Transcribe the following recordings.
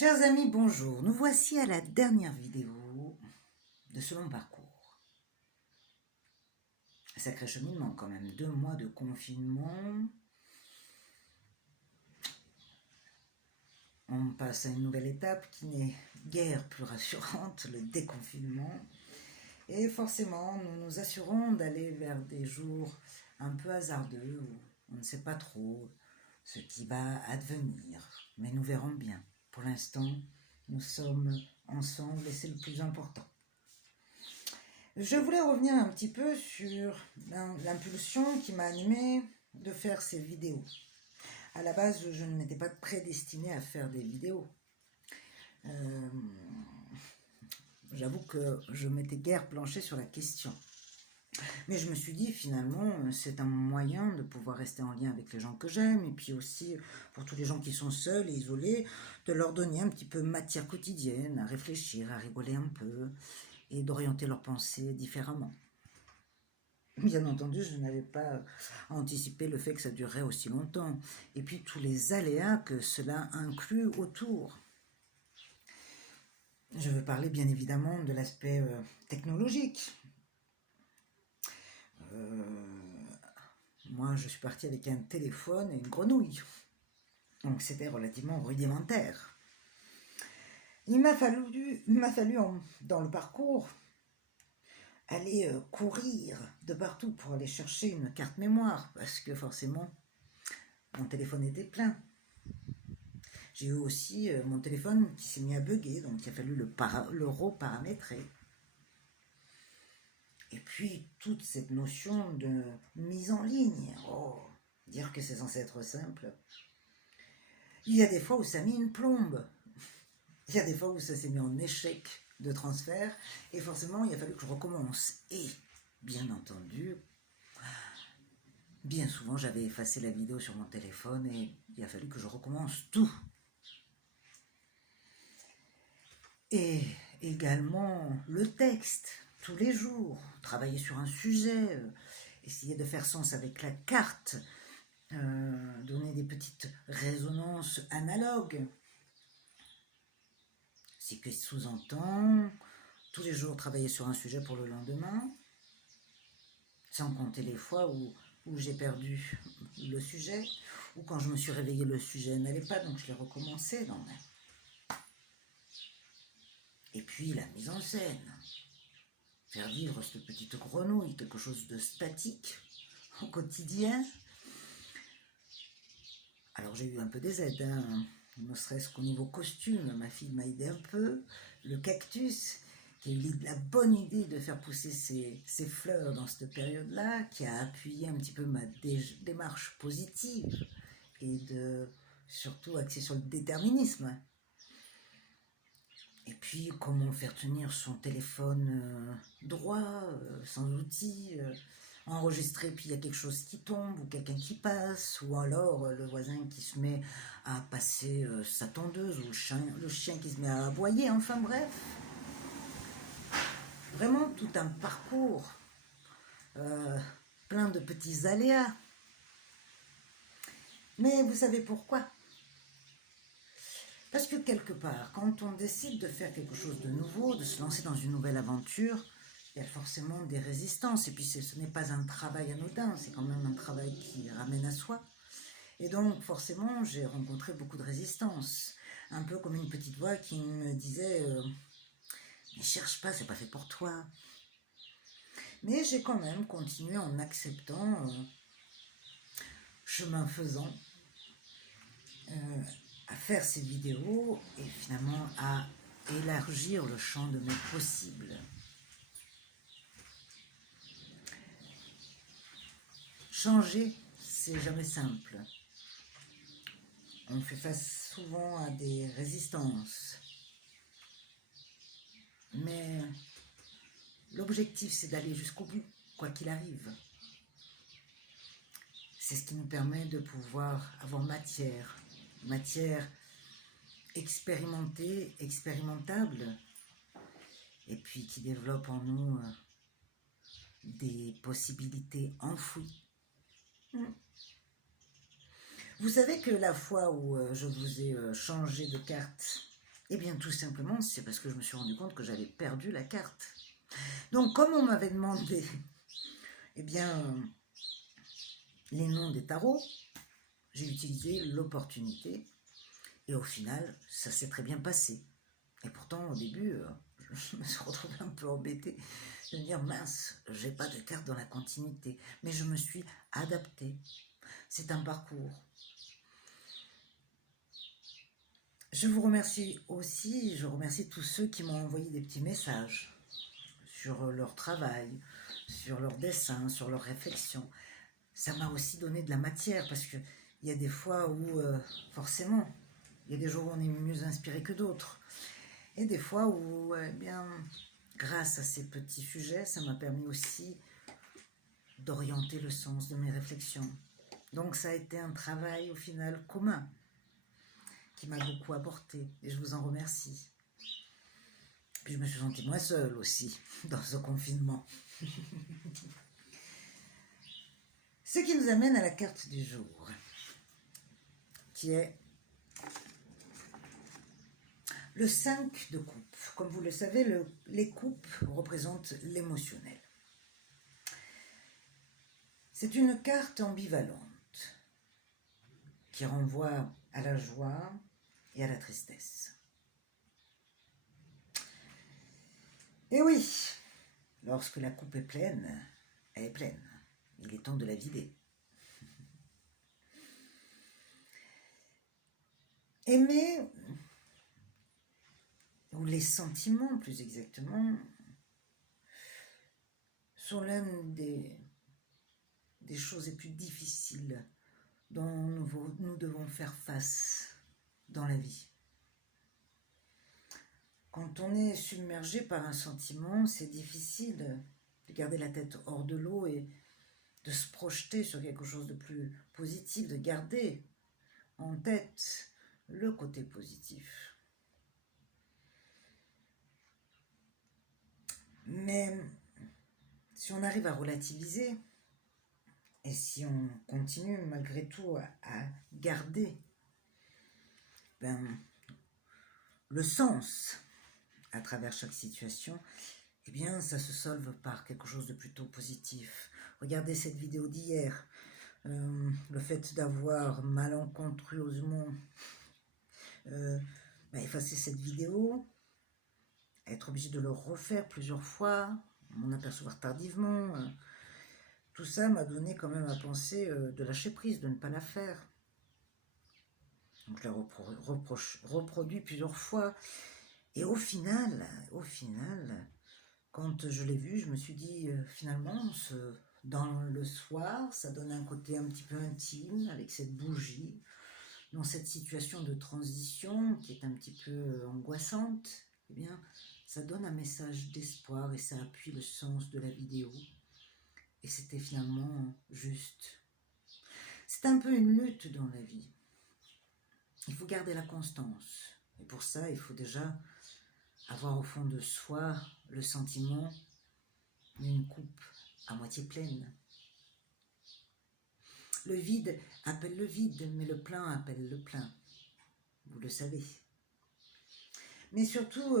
Chers amis, bonjour. Nous voici à la dernière vidéo de ce long parcours. Sacré cheminement quand même, 2 mois de confinement. On passe à une nouvelle étape qui n'est guère plus rassurante, le déconfinement. Et forcément, nous nous assurons d'aller vers des jours un peu hasardeux où on ne sait pas trop ce qui va advenir. Mais nous verrons bien. Pour l'instant, nous sommes ensemble et c'est le plus important. Je voulais revenir un petit peu sur l'impulsion qui m'a animée de faire ces vidéos. À la base, je ne m'étais pas prédestinée à faire des vidéos. J'avoue que je m'étais guère penchée sur la question. Mais je me suis dit, finalement, c'est un moyen de pouvoir rester en lien avec les gens que j'aime, et puis aussi, pour tous les gens qui sont seuls et isolés, de leur donner un petit peu matière quotidienne, à réfléchir, à rigoler un peu, et d'orienter leurs pensées différemment. Bien entendu, je n'avais pas anticipé le fait que ça durerait aussi longtemps, et puis tous les aléas que cela inclut autour. Je veux parler bien évidemment de l'aspect technologique. Moi, je suis partie avec un téléphone et une grenouille. Donc, c'était relativement rudimentaire. Il m'a fallu dans le parcours, aller courir de partout pour aller chercher une carte mémoire, parce que forcément, mon téléphone était plein. J'ai eu aussi mon téléphone qui s'est mis à bugger, donc il a fallu le reparamétrer. Et puis, toute cette notion de mise en ligne. Oh, dire que c'est censé être simple. Il y a des fois où ça a mis une plombe. Il y a des fois où ça s'est mis en échec de transfert. Et forcément, il a fallu que je recommence. Et, bien entendu, bien souvent, j'avais effacé la vidéo sur mon téléphone et il a fallu que je recommence tout. Et également le texte, tous les jours, travailler sur un sujet, essayer de faire sens avec la carte, donner des petites résonances analogues. Ce qui sous-entend tous les jours travailler sur un sujet pour le lendemain, sans compter les fois où j'ai perdu le sujet, ou quand je me suis réveillée, le sujet n'allait pas, donc je l'ai recommencé. Et puis la mise en scène. Faire vivre cette petite grenouille, quelque chose de statique au quotidien. Alors j'ai eu un peu des aides, ne serait-ce qu'au niveau costume, ma fille m'a aidé un peu. Le cactus, qui a eu la bonne idée de faire pousser ses fleurs dans cette période-là, qui a appuyé un petit peu ma démarche positive et surtout axée sur le déterminisme. Et puis, comment faire tenir son téléphone droit, sans outils, enregistrer, puis il y a quelque chose qui tombe, ou quelqu'un qui passe, ou alors le voisin qui se met à passer sa tondeuse, ou le chien qui se met à aboyer, enfin bref. Vraiment tout un parcours, plein de petits aléas. Mais vous savez pourquoi ? Parce que quelque part, quand on décide de faire quelque chose de nouveau, de se lancer dans une nouvelle aventure, il y a forcément des résistances. Et puis ce n'est pas un travail anodin, c'est quand même un travail qui ramène à soi. Et donc forcément, j'ai rencontré beaucoup de résistance. Un peu comme une petite voix qui me disait « Ne cherche pas, c'est pas fait pour toi ». Mais j'ai quand même continué en acceptant, chemin faisant, à faire ces vidéos et finalement à élargir le champ de mes possibles. Changer, c'est jamais simple. On fait face souvent à des résistances. Mais l'objectif, c'est d'aller jusqu'au bout, quoi qu'il arrive. C'est ce qui nous permet de pouvoir avoir matière expérimentée, expérimentable, et puis qui développe en nous des possibilités enfouies. Vous savez que la fois où je vous ai changé de carte Eh bien, tout simplement, c'est parce que je me suis rendu compte que j'avais perdu la carte. Donc, comme on m'avait demandé, eh bien, les noms des tarots, j'ai utilisé l'opportunité. Et au final, ça s'est très bien passé. Et pourtant, au début, je me suis retrouvée un peu embêtée de me dire, mince, j'ai pas de carte dans la continuité. Mais je me suis adaptée. C'est un parcours. Je vous remercie aussi, je remercie tous ceux qui m'ont envoyé des petits messages sur leur travail, sur leurs dessins, sur leurs réflexions. Ça m'a aussi donné de la matière parce qu'il y a des fois où, forcément, il y a des jours où on est mieux inspiré que d'autres. Et des fois où, eh bien, grâce à ces petits sujets, ça m'a permis aussi d'orienter le sens de mes réflexions. Donc ça a été un travail au final commun qui m'a beaucoup apporté et je vous en remercie. Puis je me suis sentie moins seule aussi dans ce confinement. Ce qui nous amène à la carte du jour, qui est le 5 de coupe. Comme vous le savez, les coupes représentent l'émotionnel. C'est une carte ambivalente qui renvoie à la joie et à la tristesse. Et oui, lorsque la coupe est pleine, elle est pleine. Il est temps de la vider. Aimer, ou les sentiments plus exactement, sont l'une des choses les plus difficiles dont nous devons faire face dans la vie. Quand on est submergé par un sentiment, c'est difficile de garder la tête hors de l'eau et de se projeter sur quelque chose de plus positif, de garder en tête le côté positif. Mais si on arrive à relativiser, et si on continue malgré tout à garder le sens à travers chaque situation, eh bien ça se solve par quelque chose de plutôt positif. Regardez cette vidéo d'hier, le fait d'avoir malencontreusement effacé cette vidéo, être obligé de le refaire plusieurs fois, m'en apercevoir tardivement, tout ça m'a donné quand même à penser de lâcher prise, de ne pas la faire. Donc je l'ai reproduit plusieurs fois. Et au final, quand je l'ai vu, je me suis dit, finalement, dans le soir, ça donne un côté un petit peu intime, avec cette bougie, dans cette situation de transition qui est un petit peu angoissante, eh bien, ça donne un message d'espoir et ça appuie le sens de la vidéo. Et c'était finalement juste. C'est un peu une lutte dans la vie. Il faut garder la constance. Et pour ça, il faut déjà avoir au fond de soi le sentiment d'une coupe à moitié pleine. Le vide appelle le vide, mais le plein appelle le plein. Vous le savez. Mais surtout,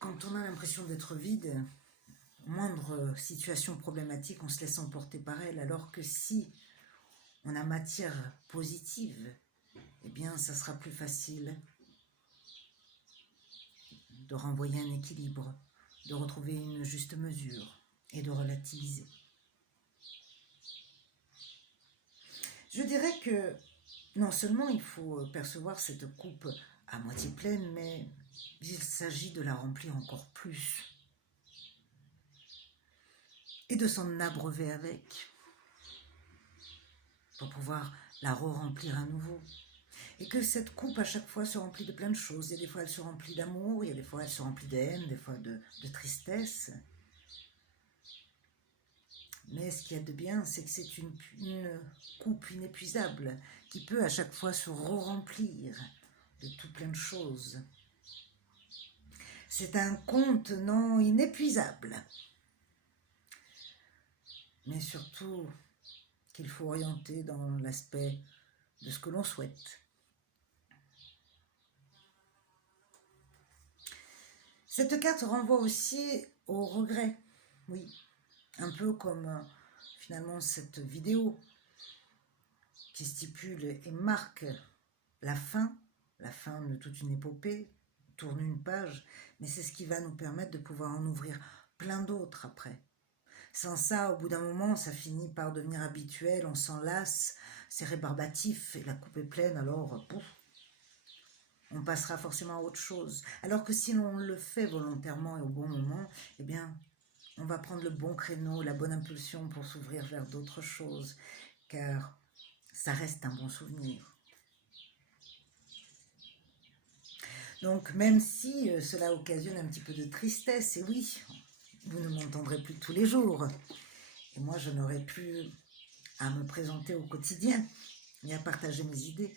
quand on a l'impression d'être vide, moindre situation problématique, on se laisse emporter par elle, alors que si on a matière positive, eh bien, ça sera plus facile de renvoyer un équilibre, de retrouver une juste mesure et de relativiser. Je dirais que non seulement il faut percevoir cette coupe à moitié pleine, mais il s'agit de la remplir encore plus et de s'en abreuver avec pour pouvoir la re-remplir à nouveau. Et que cette coupe à chaque fois se remplit de plein de choses. Il y a des fois elle se remplit d'amour, il y a des fois elle se remplit de haine, des fois de tristesse. Mais ce qu'il y a de bien, c'est que c'est une coupe inépuisable qui peut à chaque fois se re-remplir de tout plein de choses. C'est un contenant inépuisable. Mais surtout qu'il faut orienter dans l'aspect de ce que l'on souhaite. Cette carte renvoie aussi au regret, oui, un peu comme finalement cette vidéo qui stipule et marque la fin de toute une épopée, tourne une page, mais c'est ce qui va nous permettre de pouvoir en ouvrir plein d'autres après. Sans ça, au bout d'un moment, ça finit par devenir habituel, on s'en lasse, c'est rébarbatif et la coupe est pleine, alors pouf, on passera forcément à autre chose. Alors que si l'on le fait volontairement et au bon moment, eh bien, on va prendre le bon créneau, la bonne impulsion pour s'ouvrir vers d'autres choses, car ça reste un bon souvenir. Donc même si cela occasionne un petit peu de tristesse, et oui, vous ne m'entendrez plus tous les jours, et moi je n'aurai plus à me présenter au quotidien et à partager mes idées.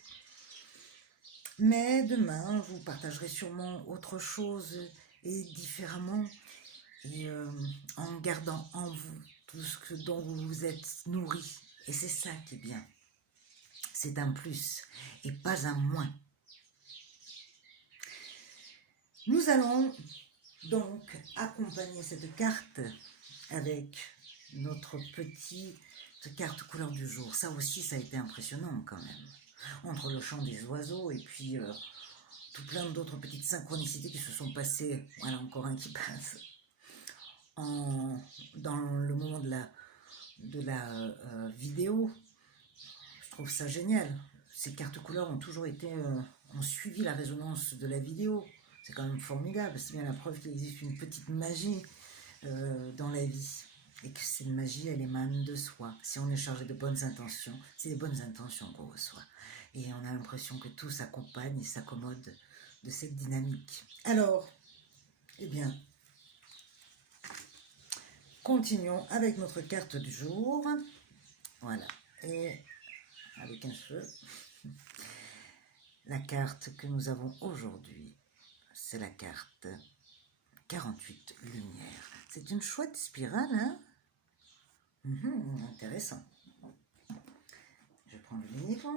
Mais demain, vous partagerez sûrement autre chose et différemment, et en gardant en vous tout ce dont vous vous êtes nourri. Et c'est ça qui est bien. C'est un plus et pas un moins. Nous allons donc accompagner cette carte avec notre petite carte couleur du jour. Ça aussi, ça a été impressionnant quand même. Entre le chant des oiseaux et puis tout plein d'autres petites synchronicités qui se sont passées. Voilà, encore un qui passe. Dans le moment de la vidéo, je trouve ça génial. Ces cartes couleurs ont toujours été, ont suivi la résonance de la vidéo. C'est quand même formidable. C'est bien la preuve qu'il existe une petite magie dans la vie. Et que cette magie, elle émane de soi. Si on est chargé de bonnes intentions, c'est les bonnes intentions qu'on reçoit. Et on a l'impression que tout s'accompagne et s'accommode de cette dynamique. Alors, eh bien, continuons avec notre carte du jour. Voilà. Et avec un cheveu. La carte que nous avons aujourd'hui, c'est la carte 48 lumières. C'est une chouette spirale, hein? Intéressant. Je prends le livre.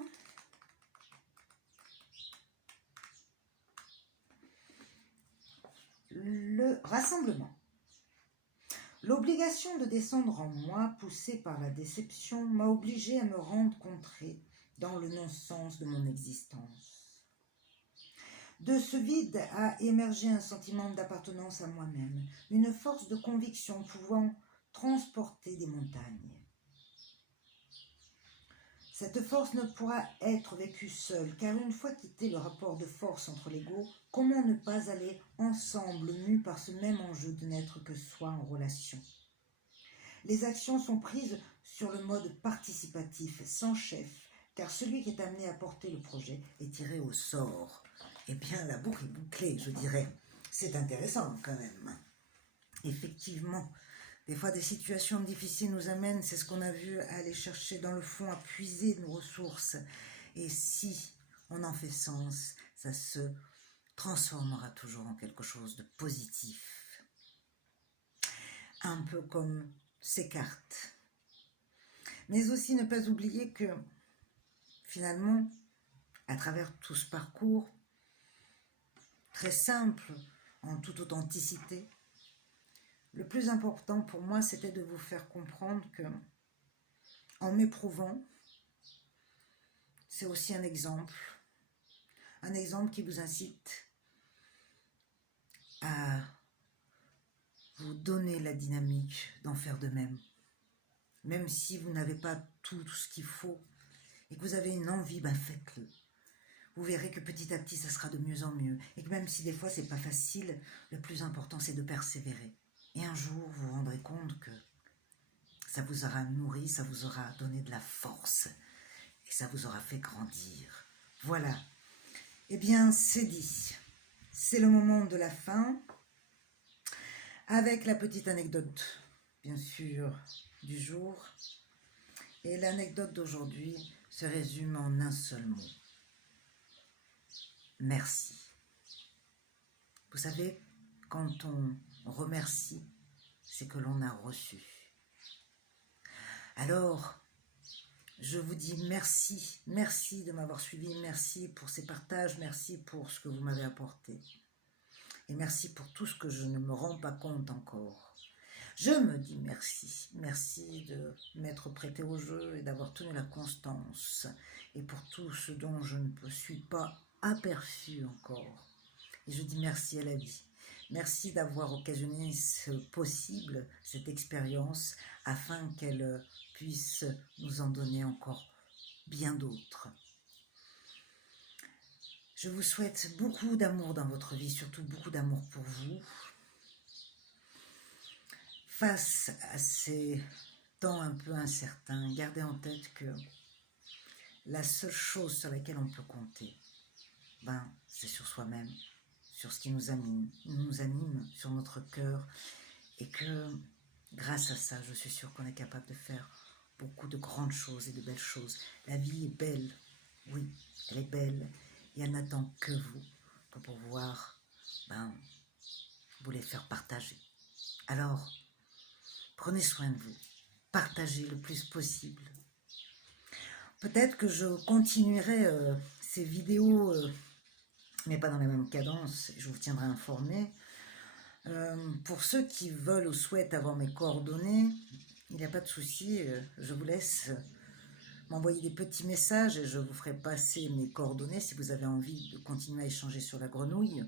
Le rassemblement. L'obligation de descendre en moi, poussée par la déception, m'a obligé à me rendre contrée dans le non-sens de mon existence. De ce vide a émergé un sentiment d'appartenance à moi-même, une force de conviction pouvant transporter des montagnes. Cette force ne pourra être vécue seule, car une fois quitté le rapport de force entre l'ego, comment ne pas aller ensemble, mus par ce même enjeu de n'être que soi en relation? Les actions sont prises sur le mode participatif, sans chef, car celui qui est amené à porter le projet est tiré au sort. Eh bien, la boucle est bouclée, je dirais. C'est intéressant quand même. Effectivement, des fois des situations difficiles nous amènent, c'est ce qu'on a vu, à aller chercher dans le fond, à puiser nos ressources. Et si on en fait sens, ça se transformera toujours en quelque chose de positif. Un peu comme ces cartes. Mais aussi ne pas oublier que finalement, à travers tout ce parcours, très simple, en toute authenticité, le plus important pour moi, c'était de vous faire comprendre que, en m'éprouvant, c'est aussi un exemple qui vous incite à vous donner la dynamique d'en faire de même. Même si vous n'avez pas tout ce qu'il faut et que vous avez une envie, ben faites-le. Vous verrez que petit à petit, ça sera de mieux en mieux. Et que même si des fois, c'est pas facile, le plus important, c'est de persévérer. Et un jour, vous vous rendrez compte que ça vous aura nourri, ça vous aura donné de la force. Et ça vous aura fait grandir. Voilà. Eh bien, c'est dit. C'est le moment de la fin. Avec la petite anecdote, bien sûr, du jour. Et l'anecdote d'aujourd'hui se résume en un seul mot. Merci. Vous savez, quand on remercie, c'est que l'on a reçu. Alors, je vous dis merci, merci de m'avoir suivi, merci pour ces partages, merci pour ce que vous m'avez apporté. Et merci pour tout ce que je ne me rends pas compte encore. Je me dis merci. Merci de m'être prêté au jeu et d'avoir tenu la constance. Et pour tout ce dont je ne me suis pas aperçu encore. Et je dis merci à la vie. Merci d'avoir occasionné ce possible, cette expérience, afin qu'elle puisse nous en donner encore bien d'autres. Je vous souhaite beaucoup d'amour dans votre vie, surtout beaucoup d'amour pour vous. Face à ces temps un peu incertains, gardez en tête que la seule chose sur laquelle on peut compter, c'est sur soi-même, sur ce qui nous anime, sur notre cœur, et que grâce à ça, je suis sûre qu'on est capable de faire beaucoup de grandes choses et de belles choses. La vie est belle, oui, elle est belle, et elle n'attend que vous pour pouvoir vous les faire partager. Alors, prenez soin de vous, partagez le plus possible. Peut-être que je continuerai ces vidéos, mais pas dans la même cadence, je vous tiendrai informé. Pour ceux qui veulent ou souhaitent avoir mes coordonnées, il n'y a pas de souci, je vous laisse m'envoyer des petits messages et je vous ferai passer mes coordonnées si vous avez envie de continuer à échanger sur la grenouille.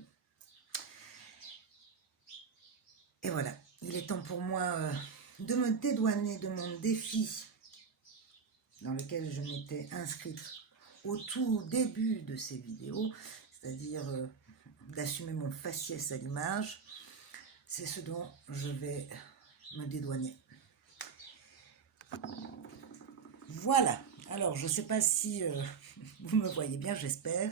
Et voilà, il est temps pour moi de me dédouaner de mon défi dans lequel je m'étais inscrite au tout début de ces vidéos, c'est-à-dire d'assumer mon faciès à l'image. C'est ce dont je vais me dédouaner. Voilà, alors je ne sais pas si vous me voyez bien, j'espère.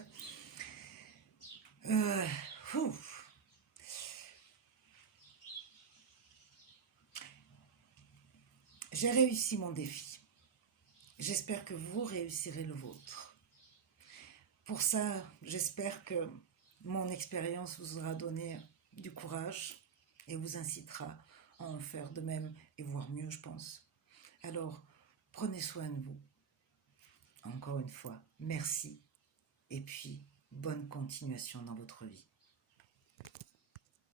J'ai réussi mon défi. J'espère que vous réussirez le vôtre. Pour ça, j'espère que mon expérience vous aura donné du courage et vous incitera à en faire de même et voire mieux, je pense. Alors, prenez soin de vous. Encore une fois, merci et puis bonne continuation dans votre vie.